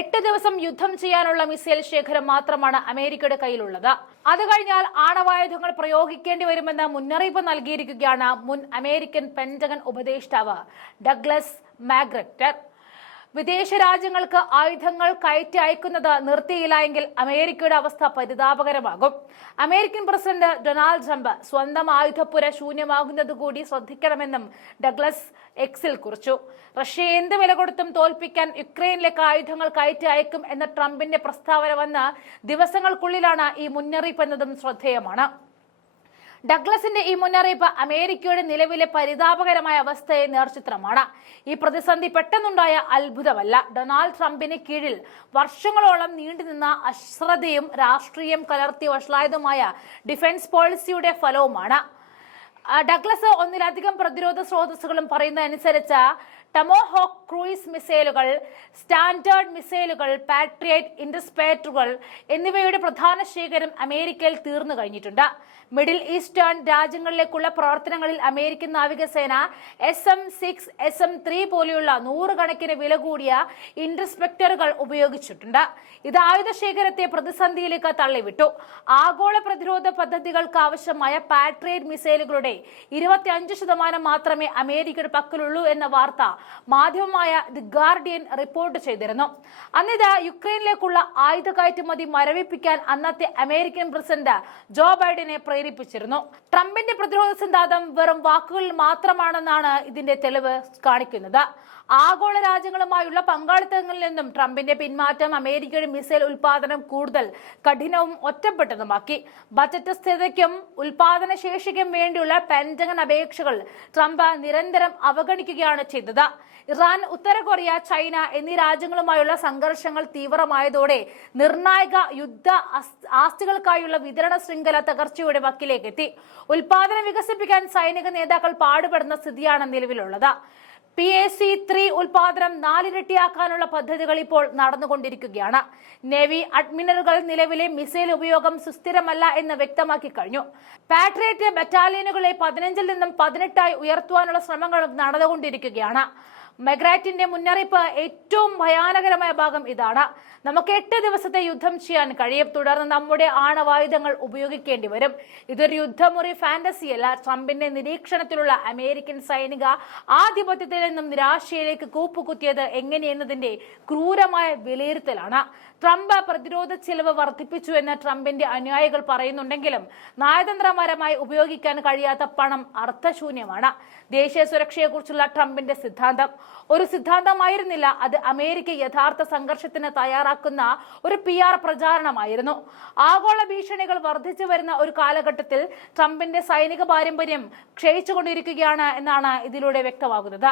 8 ദിവസം യുദ്ധം ചെയ്യാനുള്ള മിസൈൽ ശേഖരം മാത്രമാണ് അമേരിക്കയുടെ കയ്യിലുള്ളത്. അത് കഴിഞ്ഞാൽ ആണവായുധങ്ങൾ പ്രയോഗിക്കേണ്ടി വരുമെന്ന് മുന്നറിയിപ്പ് നൽകിയിരിക്കുകയാണ് മുൻ അമേരിക്കൻ പെന്റഗൺ ഉപദേഷ്ടാവ് ഡഗ്ലസ് മാക്ഗ്രസ്റ്റർ. വിദേശ രാജ്യങ്ങൾക്ക് ആയുധങ്ങൾ കയറ്റി അയക്കുന്നത് നിർത്തിയില്ല എങ്കിൽ അമേരിക്കയുടെ അവസ്ഥ പരിതാപകരമാകും. അമേരിക്കൻ പ്രസിഡന്റ് ഡൊണാൾഡ് ട്രംപ് സ്വന്തം ആയുധപ്പുര ശൂന്യമാകുന്നത് കൂടി ശ്രദ്ധിക്കണമെന്നും ഡഗ്ലസ് എക്സിൽ കുറിച്ചു. റഷ്യയെ എന്ത് വില കൊടുത്തും തോൽപ്പിക്കാൻ യുക്രൈനിലേക്ക് ആയുധങ്ങൾ കയറ്റി അയക്കും എന്ന ട്രംപിന്റെ പ്രസ്താവന വന്ന് ദിവസങ്ങൾക്കുള്ളിലാണ് ഈ മുന്നറിയിപ്പ് എന്നതും ശ്രദ്ധേയമാണ്. ഡഗ്ലസിന്റെ ഈ മുന്നറിയിപ്പ് അമേരിക്കയുടെ നിലവിലെ പരിതാപകരമായ അവസ്ഥയെ നേർചിത്രമാണ്. ഈ പ്രതിസന്ധി പെട്ടെന്നുണ്ടായ അത്ഭുതമല്ല. ഡൊണാൾഡ് ട്രംപിന് കീഴിൽ വർഷങ്ങളോളം നീണ്ടുനിന്ന അശ്രദ്ധയും രാഷ്ട്രീയം കലർത്തി വഷളായതുമായ ഡിഫൻസ് പോളിസിയുടെ ഫലവുമാണ്. ഡഗ്ലസ് ഒന്നിലധികം പ്രതിരോധ സ്രോതസ്സുകളും പറയുന്നതനുസരിച്ച് ടമോഹോക്ക് ക്രൂയിസ് മിസൈലുകൾ, സ്റ്റാൻഡേർഡ് മിസൈലുകൾ, പാട്രിയറ്റ് ഇന്റർസെപ്റ്ററുകൾ എന്നിവയുടെ പ്രധാന ശേഖരം അമേരിക്കയിൽ തീർന്നു കഴിഞ്ഞിട്ടുണ്ട്. മിഡിൽ ഈസ്റ്റേൺ രാജ്യങ്ങളിലേക്കുള്ള പ്രവർത്തനങ്ങളിൽ അമേരിക്കൻ നാവികസേന SM-6, SM-3 പോലെയുള്ള നൂറുകണക്കിന് വില കൂടിയ ഇന്റർസെപ്റ്ററുകൾ ഉപയോഗിച്ചിട്ടുണ്ട്. ഇത് ആയുധ ശേഖരത്തെ പ്രതിസന്ധിയിലേക്ക് തള്ളിവിട്ടു. ആഗോള പ്രതിരോധ പദ്ധതികൾക്ക് ആവശ്യമായ പാട്രിയറ്റ് മിസൈലുകളുടെ 25% മാത്രമേ അമേരിക്കയുടെ പക്കലുള്ളൂ എന്ന വാർത്ത മാധ്യമമായ ദി ഗാർഡിയൻ റിപ്പോർട്ട് ചെയ്തിരുന്നു. അന്നിത് യുക്രൈനിലേക്കുള്ള ആയുധ കയറ്റുമതി മരവിപ്പിക്കാൻ അന്നത്തെ അമേരിക്കൻ പ്രസിഡന്റ് ജോ ബൈഡനെ പ്രേരിപ്പിച്ചിരുന്നു. ട്രംപിന്റെ പ്രതിരോധ സിദ്ധാന്തം വെറും വാക്കുകളിൽ മാത്രമാണെന്നാണ് ഇതിന്റെ തെളിവ് കാണിക്കുന്നത്. ആഗോള രാജ്യങ്ങളുമായുള്ള പങ്കാളിത്തങ്ങളിൽ നിന്നും ട്രംപിന്റെ പിന്മാറ്റം അമേരിക്കയുടെ മിസൈൽ ഉൽപാദനം കൂടുതൽ കഠിനവും ഒറ്റപ്പെട്ടതുമാക്കി. ബജറ്റ് സ്ഥിരതയ്ക്കും ഉൽപാദന ശേഷിക്കും വേണ്ടിയുള്ള പെന്റഗൺ അപേക്ഷകൾ ട്രംപ് നിരന്തരം അവഗണിക്കുകയാണ് ചെയ്തത്. ഇറാൻ, ഉത്തര കൊറിയ, ചൈന എന്നീ രാജ്യങ്ങളുമായുള്ള സംഘർഷങ്ങൾ തീവ്രമായതോടെ നിർണായക യുദ്ധ ആസ്തികൾക്കായുള്ള വിതരണ ശൃംഖല തകർച്ചയുടെ വക്കിലേക്കെത്തി. ഉൽപാദനം വികസിപ്പിക്കാൻ സൈനിക നേതാക്കൾ പാടുപെടുന്ന സ്ഥിതിയാണ് നിലവിലുള്ളത്. PAC-3 ഉൽപാദനം 4 ഇരട്ടിയാക്കാനുള്ള പദ്ധതികൾ ഇപ്പോൾ നടന്നുകൊണ്ടിരിക്കുകയാണ്. നേവി അഡ്മിറലുകൾ നിലവിലെ മിസൈൽ ഉപയോഗം സുസ്ഥിരമല്ല എന്ന് വ്യക്തമാക്കി കഴിഞ്ഞു. പാട്രിയറ്റ് ബറ്റാലിയനുകളെ 15-ൽ നിന്നും 18 ഉയർത്തുവാനുള്ള ശ്രമങ്ങൾ നടന്നുകൊണ്ടിരിക്കുകയാണ്. മെഗ്രാറ്റിന്റെ മുന്നറിയിപ്പ് ഏറ്റവും ഭയാനകരമായ ഭാഗം ഇതാണ്. നമുക്ക് 8 ദിവസത്തെ യുദ്ധം ചെയ്യാൻ കഴിയും. തുടർന്ന് നമ്മുടെ ആണവായുധങ്ങൾ ഉപയോഗിക്കേണ്ടി വരും. ഇതൊരു യുദ്ധമുറി ഫാന്റസിയല്ല. ട്രംപിന്റെ നിരീക്ഷണത്തിലുള്ള അമേരിക്കൻ സൈനിക ആധിപത്യത്തിൽ നിന്നും നിരാശയിലേക്ക് കൂപ്പുകുത്തിയത് എങ്ങനെയെന്നതിന്റെ ക്രൂരമായ വിലയിരുത്തലാണ്. ട്രംപ് പ്രതിരോധ ചെലവ് വർദ്ധിപ്പിച്ചു എന്ന് ട്രംപിന്റെ അനുയായികൾ പറയുന്നുണ്ടെങ്കിലും നയതന്ത്രപരമായി ഉപയോഗിക്കാൻ കഴിയാത്ത പണം അർത്ഥശൂന്യമാണ്. ദേശീയ സുരക്ഷയെക്കുറിച്ചുള്ള ട്രംപിന്റെ സിദ്ധാന്തം ഒരു സിദ്ധാന്തമായിരുന്നില്ല. അത് അമേരിക്ക യഥാർത്ഥ സംഘർഷത്തിന് തയ്യാറാക്കുന്ന ഒരു PR പ്രചാരണമായിരുന്നു. ആഗോള ഭീഷണികൾ വർദ്ധിച്ചു വരുന്ന ഒരു കാലഘട്ടത്തിൽ ട്രംപിന്റെ സൈനിക പാരമ്പര്യം ക്ഷയിച്ചുകൊണ്ടിരിക്കുകയാണ് എന്നാണ് ഇതിലൂടെ വ്യക്തമാകുന്നത്.